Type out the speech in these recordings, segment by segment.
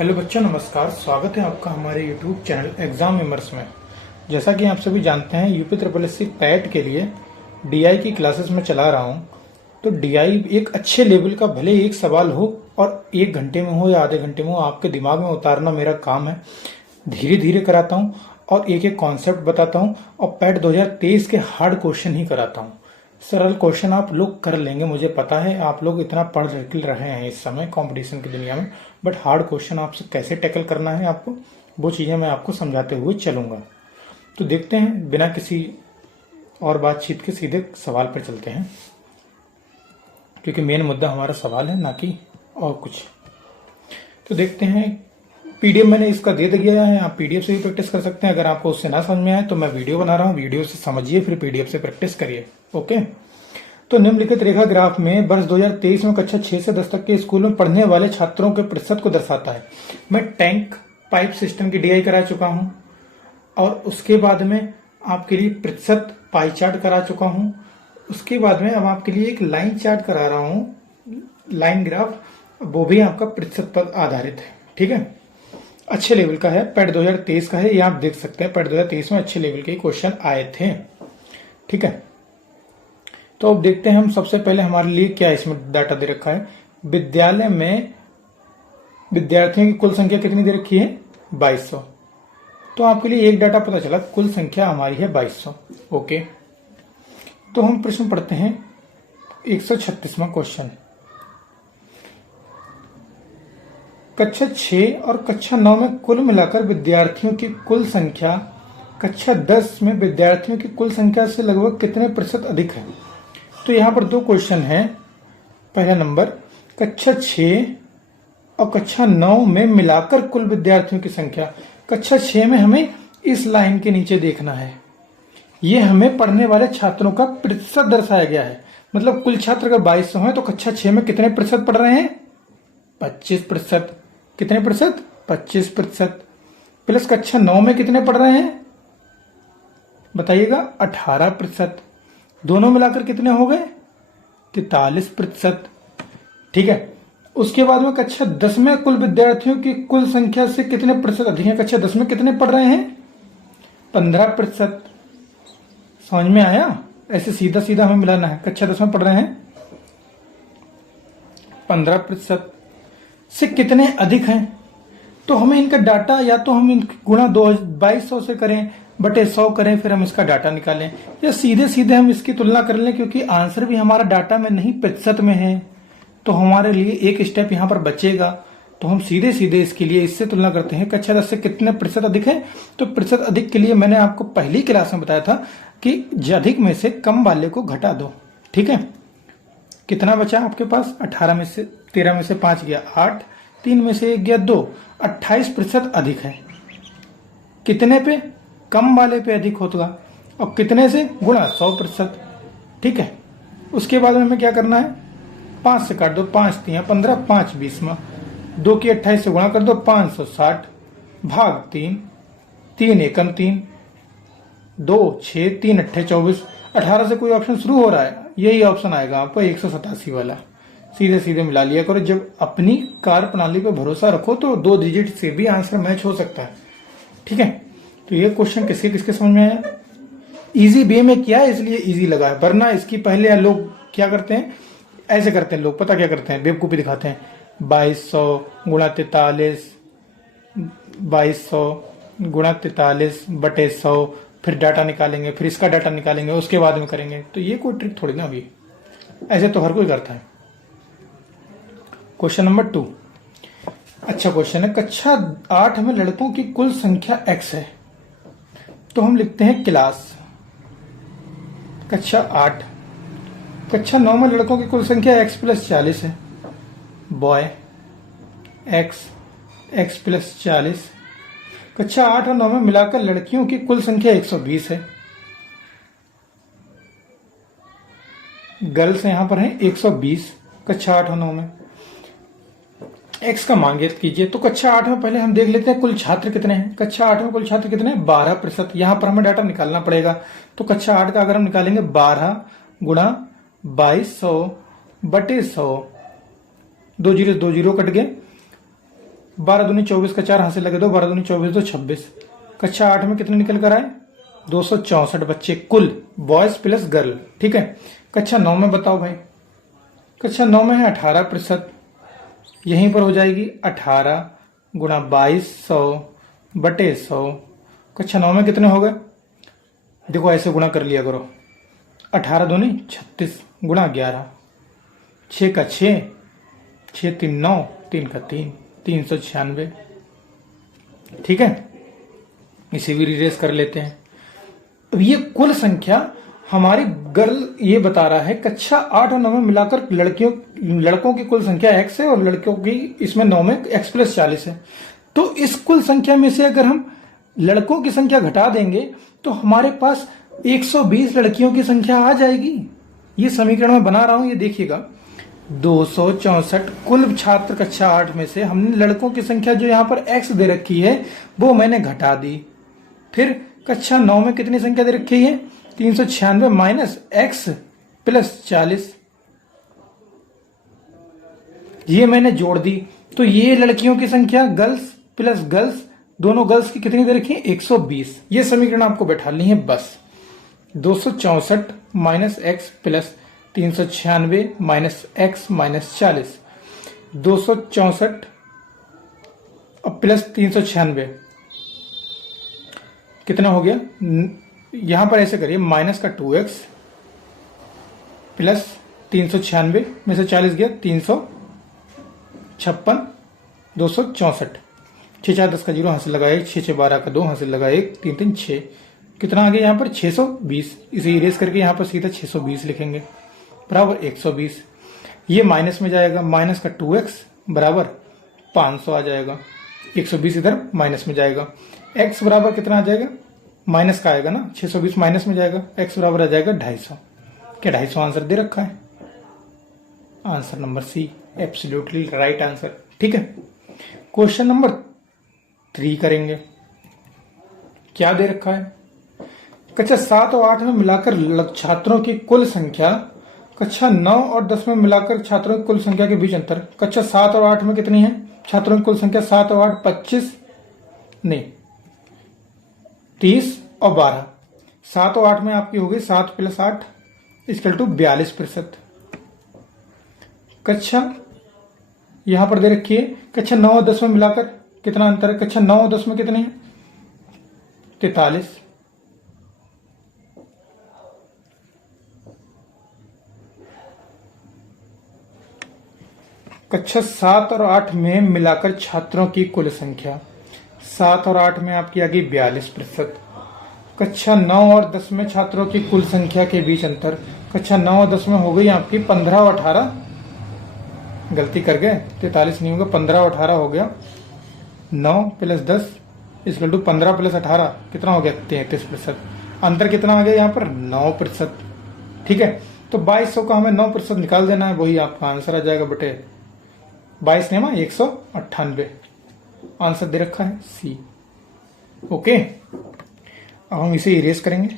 Hello बच्चों, नमस्कार। स्वागत है आपका हमारे यूट्यूब चैनल एग्जाम विमर्श में। जैसा कि आप सभी जानते हैं, UP triple S C PET के लिए डीआई की क्लासेस में चला रहा हूं। तो डीआई एक अच्छे लेवल का, भले एक सवाल हो और 1 घंटे में हो या आधे घंटे में हो, आपके दिमाग में उतारना मेरा काम है। धीरे धीरे कराता हूँ और एक एक कॉन्सेप्ट बताता हूँ और पैट 2023 के हार्ड क्वेश्चन ही कराता हूँ। सरल क्वेश्चन आप लोग कर लेंगे, मुझे पता है। आप लोग इतना पढ़ लिख रहे हैं इस समय कंपटीशन की दुनिया में, बट हार्ड क्वेश्चन आपसे कैसे टैकल करना है आपको, वो चीज़ें मैं आपको समझाते हुए चलूंगा। तो देखते हैं, बिना किसी और बातचीत के सीधे सवाल पर चलते हैं, क्योंकि मेन मुद्दा हमारा सवाल है, ना कि और कुछ। तो देखते हैं, पीडीएफ मैंने इसका दे दिया है, आप पीडीएफ से भी प्रैक्टिस कर सकते हैं। अगर आपको उससे ना समझ में आए तो मैं वीडियो बना रहा हूँ, वीडियो से समझिए, फिर पीडीएफ से प्रैक्टिस करिए। ओके। तो निम्नलिखित रेखा ग्राफ में वर्ष 2023 में कक्षा 6 से 10 तक के स्कूल में पढ़ने वाले छात्रों के प्रतिशत को दर्शाता है। मैं टैंक पाइप सिस्टम की डीआई करा चुका हूं और उसके बाद में आपके लिए प्रतिशत पाई चार्ट करा चुका हूं। उसके बाद में अब आपके लिए एक लाइन चार्ट करा रहा हूं, लाइन ग्राफ, वो भी आपका प्रतिशत पर आधारित है। ठीक है, अच्छे लेवल का है, पैट 2023 का है, ये आप देख सकते हैं। पैट 2023 में अच्छे लेवल के क्वेश्चन आए थे। ठीक है, तो अब देखते हैं हम सबसे पहले हमारे लिए क्या इसमें डाटा दे रखा है। विद्यालय में विद्यार्थियों की कुल संख्या कितनी दे रखी है? 2200। तो आपके लिए एक डाटा पता चला, कुल संख्या हमारी है 2200। ओके, तो हम प्रश्न पढ़ते हैं 136वां क्वेश्चन। कक्षा 6 और कक्षा 9 में कुल मिलाकर विद्यार्थियों की कुल संख्या कक्षा 10 में विद्यार्थियों की कुल संख्या से लगभग कितने प्रतिशत अधिक है? तो यहाँ पर 2 क्वेश्चन हैं। पहला नंबर, कक्षा 6 और कक्षा 9 में मिलाकर कुल विद्यार्थियों की संख्या। कक्षा 6 में हमें इस लाइन के नीचे देखना है, ये हमें पढ़ने वाले छात्रों का प्रतिशत दर्शाया गया है। मतलब कुल छात्र अगर 2200 है तो कक्षा 6 में कितने प्रतिशत पढ़ रहे हैं? 25%। कितने प्रतिशत? 25%। प्लस कक्षा 9 में कितने पढ़ रहे हैं बताइएगा? 18%। दोनों मिलाकर कितने हो गए? 43%। ठीक है, उसके बाद में कक्षा 10 में कुल विद्यार्थियों की कुल संख्या से कितने प्रतिशत अधिक है? कक्षा 10 में कितने पढ़ रहे हैं? 15%। समझ में आया? ऐसे सीधा सीधा हमें मिलाना है। कक्षा 10 में पढ़ रहे हैं 15% से कितने अधिक हैं, तो हमें इनका डाटा या तो हम गुणा 2200 से करें, बटे 100 करें, फिर हम इसका डाटा निकालें, या सीधे सीधे हम इसकी तुलना कर लें। क्योंकि आंसर भी हमारा डाटा में नहीं प्रतिशत में है, तो हमारे लिए एक स्टेप यहां पर बचेगा। तो हम सीधे सीधे इसके लिए इससे तुलना करते हैं, कक्षा 10 से कितने प्रतिशत अधिक है। तो प्रतिशत अधिक के लिए मैंने आपको पहली क्लास में बताया था कि अधिक में से कम वाले को घटा दो। ठीक है, कितना बचा आपके पास? 18 में से 13 में से 5 गया 8, 3 में से 1 गया 2, 28% अधिक है। कितने पे? कम वाले पे अधिक होगा। और कितने से? गुणा 100%। ठीक है, उसके बाद हमें क्या करना है? 5 से काट दो, 5 3 15, 5 20 में 2 की 28 से गुणा कर दो, 560 भाग 3, 3 एकम 3, 2 6, 3 अट्ठे 24। 18 से कोई ऑप्शन शुरू हो रहा है, यही ऑप्शन आएगा आपका 187 वाला। सीधे सीधे मिला लिया करो। जब अपनी कार्य प्रणाली पर भरोसा रखो तो 2 डिजिट से भी आंसर मैच हो सकता है। ठीक है, तो ये क्वेश्चन किसके किसके समझ में आया? इजी वे में किया है इसलिए इजी लगा है, वरना इसकी पहले लोग क्या करते हैं, ऐसे करते हैं लोग, पता क्या करते हैं, बेवकूफी दिखाते हैं। 2200 गुणा 43, 2200 गुणा 43 बटे 100, फिर डाटा निकालेंगे, फिर इसका डाटा निकालेंगे, उसके बाद में करेंगे। तो ये कोई ट्रिक थोड़ी ना होगी, ऐसे तो हर कोई करता है। क्वेश्चन नंबर 2 अच्छा क्वेश्चन है। कक्षा 8 में लड़कों की कुल संख्या x है, तो हम लिखते हैं क्लास कक्षा 8। कक्षा 9 में लड़कों की कुल संख्या x + 40 है, बॉय x + 40। कक्षा 8 और 9 में मिलाकर लड़कियों की कुल संख्या 120 है, गर्ल्स यहां पर है 120 कक्षा 8 और 9 में। x का मान ज्ञात कीजिए। तो कक्षा 8 में पहले हम देख लेते हैं कुल छात्र कितने हैं। कक्षा 8 में कुल छात्र कितने हैं? 12%। यहां पर हमें डाटा निकालना पड़ेगा। तो कक्षा 8 का अगर हम निकालेंगे 12 गुणा 2200 बटे 100, 2 जीरो कट गए, 12 दूनी 24 का 4 हाथ से लगे 2, 12 दूनी 24 2 26। कक्षा 8 में कितने निकल कर आए? 264 बच्चे कुल, बॉयज प्लस गर्ल। ठीक है, कक्षा 9 में बताओ भाई। कक्षा 9 में है 18%, यहीं पर हो जाएगी 18 गुणा 2200 बटे 100। कक्षा 9 में कितने हो गए? देखो ऐसे गुणा कर लिया करो, 18 दूनी 36 गुणा 11, 6 का 6, 6 3 9, 3 का 3, 396। ठीक है, इसे भी रिरेज कर लेते हैं। अब ये कुल संख्या हमारी गर्ल ये बता रहा है कक्षा 8 और 9 में मिलाकर लड़कों की कुल संख्या x है और लड़कियों की इसमें 9 में x प्लस 40 है। तो इस कुल संख्या में से अगर हम लड़कों की संख्या घटा देंगे तो हमारे पास 120 लड़कियों की संख्या आ जाएगी। ये समीकरण मैं बना रहा हूं, ये देखिएगा। 264 कुल छात्र कक्षा 8 में से हमने लड़कों की संख्या जो यहां पर x दे रखी है वो मैंने घटा दी। फिर कक्षा 9 में कितनी संख्या दे रखी है? 396 माइनस x प्लस 40, ये मैंने जोड़ दी। तो ये लड़कियों की संख्या गर्ल्स प्लस गर्ल्स, दोनों गर्ल्स की कितनी दे रखी है? 120। ये समीकरण आपको बैठानी है बस। 264 minus x plus 396 minus x minus 40, 264 plus 396 कितना हो गया? यहां पर ऐसे करिए, माइनस का 2x प्लस 396 में से 40 गया 356, 264, 6 4 10 का 0 हाथ से लगाया 1, 6 6 12 का 2 हाथ से लगाया 1, 3 3 6, कितना आ गया यहाँ पर? 620। इसे इरेज करके यहाँ पर सीधा 620 लिखेंगे बराबर 120। ये माइनस में जाएगा, माइनस का 2x बराबर 500 आ जाएगा, 120 इधर माइनस में जाएगा। x बराबर कितना आ जाएगा? माइनस का आएगा ना, 620 माइनस में जाएगा, x बराबर आ जाएगा 250। क्या 250 आंसर दे रखा है? Answer number C, absolutely right answer. ठीक है, क्वेश्चन नंबर 3 करेंगे। क्या दे रखा है? कक्षा 7 और 8 में मिलाकर छात्रों की कुल संख्या, कक्षा 9 और 10 में मिलाकर छात्रों की कुल संख्या के बीच अंतर। कक्षा 7 और 8 में कितनी है छात्रों की कुल संख्या? 7 और 8 25 नहीं 30 और 12। 7 और 8 में आपकी होगी 7 प्लस 8 इक्वल टू 42%। कक्षा यहां पर दे रखी है, कक्षा 9 और 10 में मिलाकर कितना अंतर है? कक्षा 9 और 10 में कितने हैं? 43। कक्षा 7 और 8 में मिलाकर छात्रों की कुल संख्या, 7 और 8 में आपकी आ गई 42%। कक्षा 9 और 10 में छात्रों की कुल संख्या के बीच अंतर, कक्षा 9 और 10 में हो गई आपकी 15 और 18, गलती कर गए, 43 नहीं होगा, 15 और 18 हो गया। 9 प्लस 10 इक्वल टू 15 प्लस 18 कितना हो गया? 33%। अंतर कितना आ गया यहाँ पर? 9%। ठीक है, तो 2200 का हमें 9% निकाल देना है, वही आपका आंसर आ जाएगा बेटे 22 ने 198। आंसर दे रखा है सी। ओके, अब हम इसे इरेज करेंगे।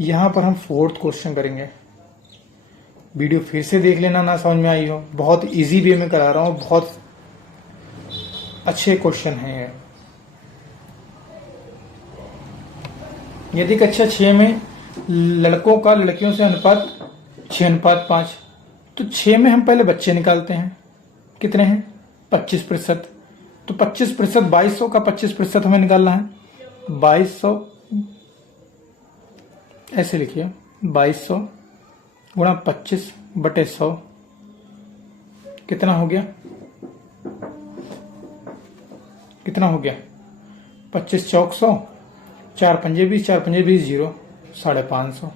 यहां पर हम 4th क्वेश्चन करेंगे। वीडियो फिर से देख लेना, ना समझ में आई हो, बहुत इजी वे में करा रहा हूं, बहुत अच्छे क्वेश्चन हैं ये। यदि कक्षा 6 में लड़कों का लड़कियों से अनुपात 6:5, तो 6 में हम पहले बच्चे निकालते हैं, कितने हैं? 25%। तो 25%, 2200 का 25% हमें निकालना है। 2200 ऐसे लिखिए, 2200 गुणा 25 बटे 100 कितना हो गया? कितना हो गया? 25 चौक 100, 4 पंजे 20, 4 पंजे 20, 0, 550।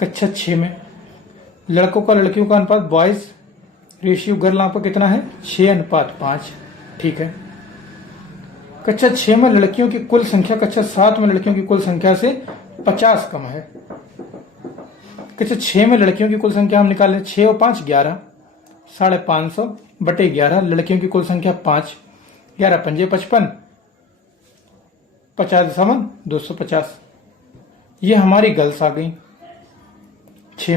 कक्षा 6 में लड़कों का लड़कियों का अनुपात बॉयज रेशियो गर्ल आपका कितना है? 6:5। ठीक है, कक्षा 6 में लड़कियों की कुल संख्या कक्षा 7 में लड़कियों की कुल संख्या से 50 कम है। कक्षा 6 में लड़कियों की कुल संख्या हम निकाल लें, 6 और 5 11, 550 बटे 11, लड़कियों की कुल संख्या 5, 11 पंजे 55, 50 250। ये हमारी गर्ल्स आ गई 6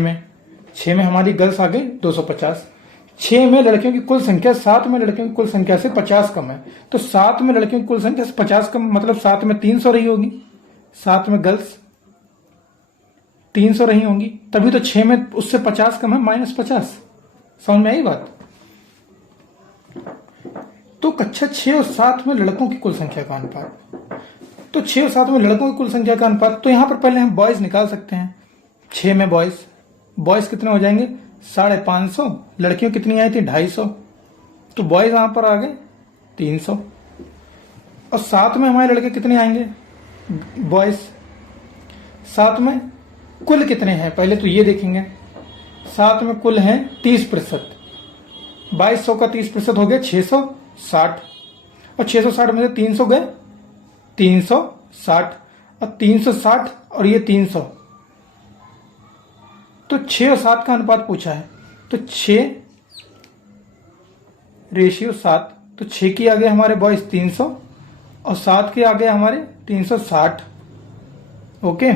में हमारी गर्ल्स आ गई 250। 6 में लड़कियों की कुल संख्या 7 में लड़कियों की कुल संख्या से 50 कम है, तो 7 में लड़कियों की कुल संख्या से 50 कम मतलब 7 में 300 रही होगी, 7 में गर्ल्स 300 रही होंगी, तभी तो 6 में उससे 50 कम है, -50। समझ में आई बात? तो कक्षा 6 और 7 में लड़कों की कुल संख्या का अनुपात, तो 6 और 7 में लड़कों की कुल संख्या का अनुपात, तो यहां पर पहले हम बॉयज निकाल सकते हैं। 6 में बॉयज कितने हो जाएंगे? 550। लड़कियों कितनी आई थी? 250। तो बॉयज यहां पर आ गए 300, और 7 में हमारे लड़के कितने आएंगे? बॉयज 7 में कुल कितने हैं पहले तो ये देखेंगे। 7 में कुल हैं 30%, 2200 का 30% हो गया 660, और 660 में से 300 गए 360, और 360 और ये 300, तो 6 और 7 का अनुपात पूछा है, तो 6:7, तो 6 की आगे हमारे बॉयज 300 और 7 के आगे हमारे 360। ओके,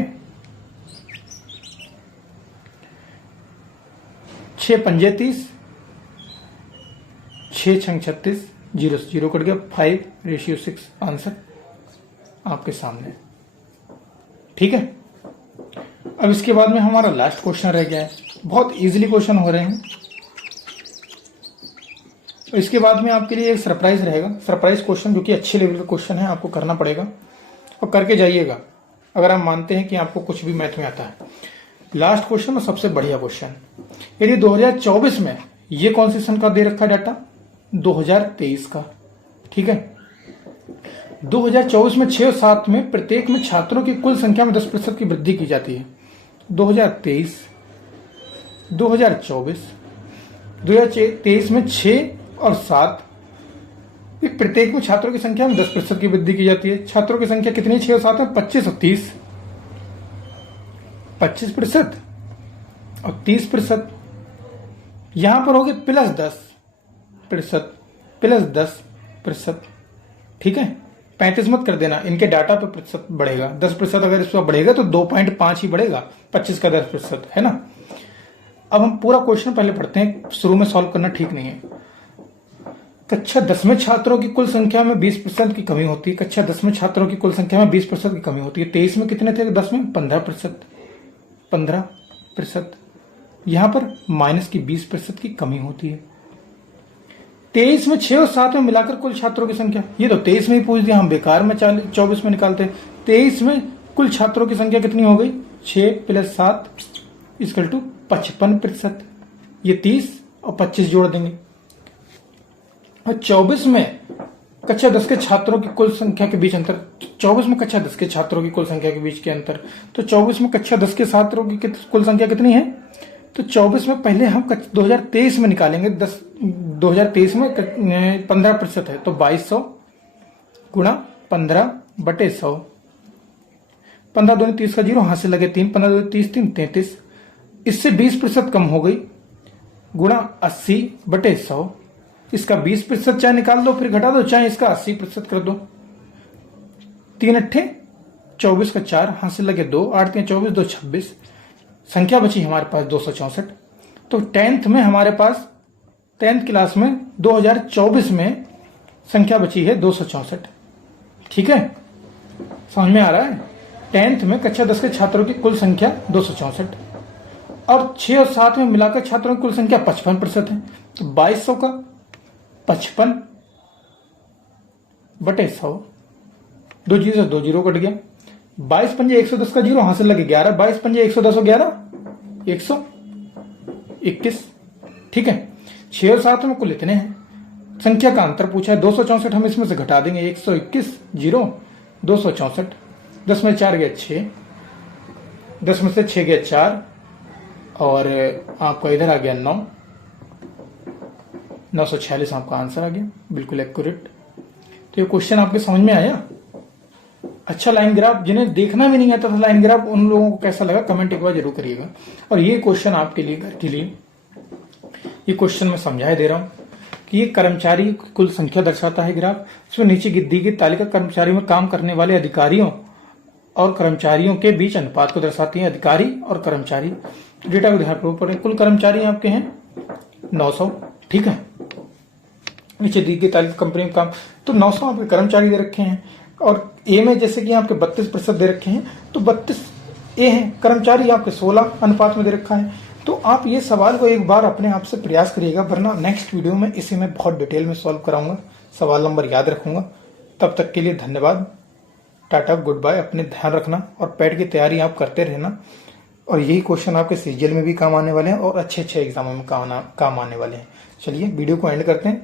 6 पंजे 30, 6 छंग 36, 0 से 0 कट गया, 5:6 आंसर आपके सामने। ठीक है, अब इसके बाद में हमारा लास्ट क्वेश्चन रह गया है। बहुत इजीली क्वेश्चन हो रहे हैं, तो इसके बाद में आपके लिए एक सरप्राइज रहेगा, सरप्राइज क्वेश्चन, जो कि अच्छे लेवल का क्वेश्चन है, आपको करना पड़ेगा और करके जाइएगा अगर आप मानते हैं कि आपको कुछ भी मैथ में आता है। लास्ट क्वेश्चन और सबसे बढ़िया क्वेश्चन, यदि 2024 में ये कौन से सन का दे रखा है डाटा? 2023 का। ठीक है, 2024 में 6 और 7 में प्रत्येक में छात्रों की कुल संख्या में 10% की वृद्धि की जाती है। 2023, 2023 में 6 और 7 प्रत्येक में छात्रों की संख्या में 10% की वृद्धि की जाती है। छात्रों की संख्या कितनी? 6 और 7 में 25 और 30, 25% और 30%। यहां पर हो गए +10%। ठीक है, 35 मत कर देना, इनके डाटा पे प्रतिशत बढ़ेगा। 10% अगर इस पर बढ़ेगा तो 2.5 ही बढ़ेगा, 25 का 10% है ना। अब हम पूरा क्वेश्चन पहले पढ़ते हैं, शुरू में सॉल्व करना ठीक नहीं है। कक्षा 10 में छात्रों की कुल संख्या में 20% की कमी होती है। कक्षा 10 में छात्रों की कुल संख्या में 20% की कमी होती है। 23 में कितने थे? 10 में 15%। यहां पर माइनस की 20% की कमी होती है। 23 में 6 और 7 में मिलाकर कुल छात्रों की संख्या, ये तो 23 में ही पूछ दिया, हम बेकार में 24 में निकालते हैं। 23 में कुल छात्रों की संख्या कितनी हो गई? 6 + 7 = 55%। ये 30 और 25 जोड़ देंगे। और 24 में कक्षा 10 के छात्रों की कुल संख्या के बीच अंतर, 24 में कक्षा 10 के छात्रों की कुल संख्या के बीच के अंतर, तो 24 में कक्षा 10 के छात्रों की कुल संख्या कितनी है? तो 24 में पहले हम 2023 में निकालेंगे। 2023 में 15% है, तो 2200 गुणा 15/100। 15 दूनी 30 का 0, हाथ से लगे 3, 15 दूनी 30, 3 33। इससे 20% कम हो गई, गुणा 80/100। इसका 20% चाहे निकाल दो फिर घटा दो, चाहे इसका 80% कर दो। 3 8 24 का 4, हाथ से लगे 2, 8 3 24, 2 26। संख्या बची हमारे पास 264। तो 10th में हमारे पास 10th क्लास में 2024 में संख्या बची है 264। ठीक है, समझ में आ रहा है? 10th में कक्षा 10 के छात्रों की कुल संख्या 264 और 6 और 7 में मिलाकर छात्रों की कुल संख्या 55% है। तो 2200 का 55/100, 2 जीरो 2 जीरो कट गया। 22 पंजे 110 का 0, हाथ से लगे 11, 22 पंजे 110 और 11 121। ठीक है, 6 और 7 में कुल इतने हैं। संख्या का अंतर पूछा है 264, हम इसमें से घटा देंगे 121 0 264। 10 में 4 गया 6, 10 में से 6 गया 4, और आपका इधर आ गया 9, 946 आपका आंसर आ गया, बिल्कुल एक्यूरेट। तो ये क्वेश्चन आपके समझ में आया? अच्छा, लाइन ग्राफ जिन्हें देखना भी नहीं आता था लाइन ग्राफ, उन लोगों को कैसा लगा कमेंट एक बार जरूर करिएगा। और ये क्वेश्चन आपके लिए, घर के लिए ये क्वेश्चन मैं समझाए दे रहा हूं कि ये कर्मचारी कुल संख्या दर्शाता है ग्राफ। इसमें नीचे दी गई तालिका कर्मचारी में काम करने वाले अधिकारियों और कर्मचारियों के बीच अनुपात को दर्शाती है। अधिकारी और कर्मचारी, डेटा को ध्यान पूर्वक पढ़ें। कुल कर्मचारी आपके हैं 900, ठीक है। नीचे दी गई तारीख कंपनी में काम, तो 900 आपके कर्मचारी दे रखे हैं, और ए में जैसे कि आपके 32% दे रखे हैं, तो 32 ए हैं, कर्मचारी आपके 16 अनुपात में दे रखा है। तो आप ये सवाल को एक बार अपने आप से प्रयास करिएगा, वरना नेक्स्ट वीडियो में इसे मैं बहुत डिटेल में सॉल्व कराऊंगा, सवाल नंबर याद रखूंगा। तब तक के लिए धन्यवाद, टाटा, गुड बाय। अपने ध्यान रखना और पैट की तैयारी आप करते रहना, और यही क्वेश्चन आपके सीजीएल में भी काम आने वाले हैं और अच्छे एग्जामों में काम आने वाले हैं। चलिए वीडियो को एंड करते हैं।